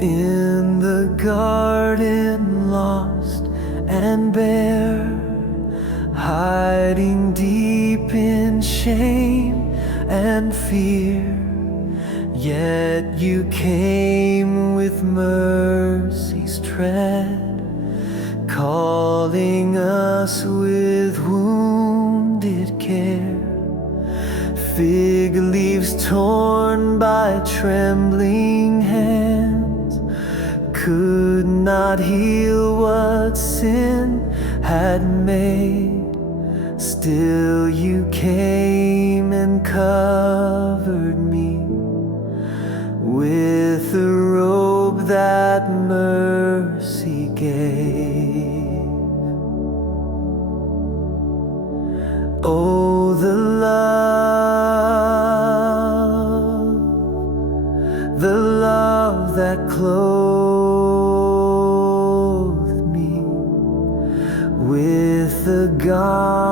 In the garden, lost and bare, hiding deep in shame and fear, yet you came with mercy's tread, calling us with wounded care. Fig leaves torn by trembling hands could not heal what sin had made. Still you came and covered me with the robe that mercy gave. Oh, the love that clothed me with the garment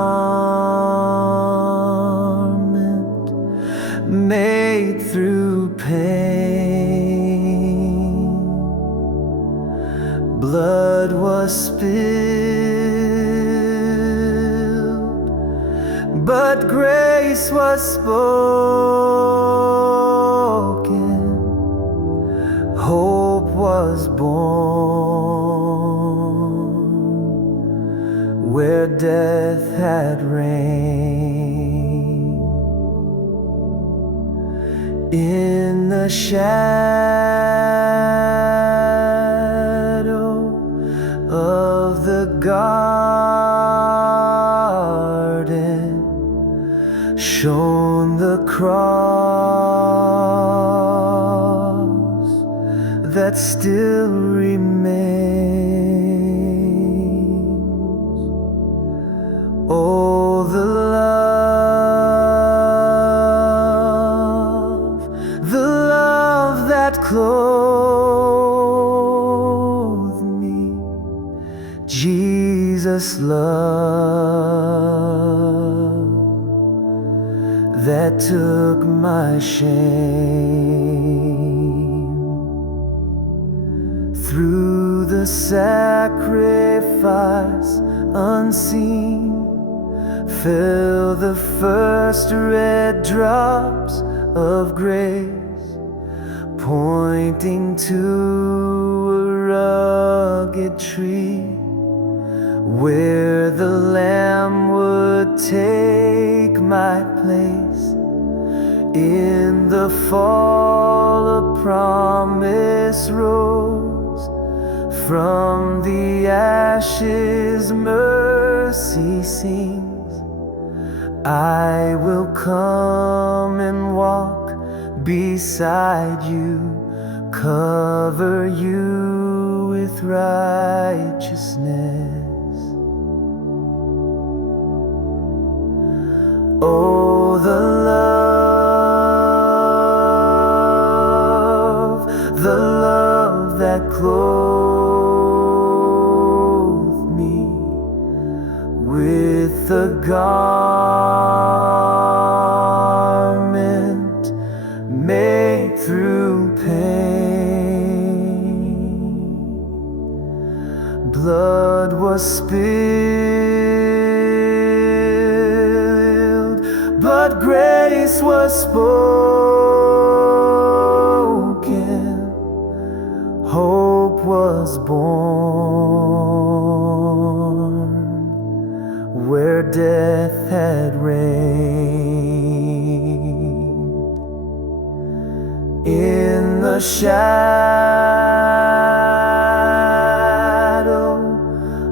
made through pain. Blood was spilled, but grace was spoken. Hope was born where death had reigned. In the shadow of the garden shone the cross that still remains. Oh, the love that clothed me, Jesus' love that took my shame. Through the sacrifice unseen fell the first red drops of grace, pointing to a rugged tree where the Lamb would take my place. In the fall a promise rose from the ashes. Mercy sings, I will come and walk beside you, cover you with righteousness. Oh, the love that clothed me with the garment made through pain. Blood was spilled, but grace was spoken. Hope was born where death had reigned. In the shadow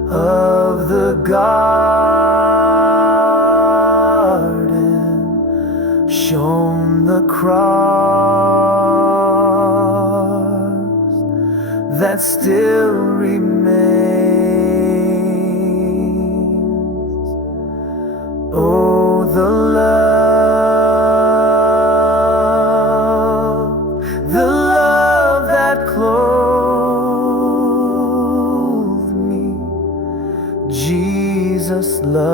of the garden shone the cross that still remains. Oh, the love that clothed me, Jesus' love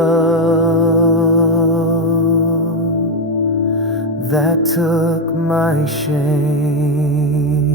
that took my shame.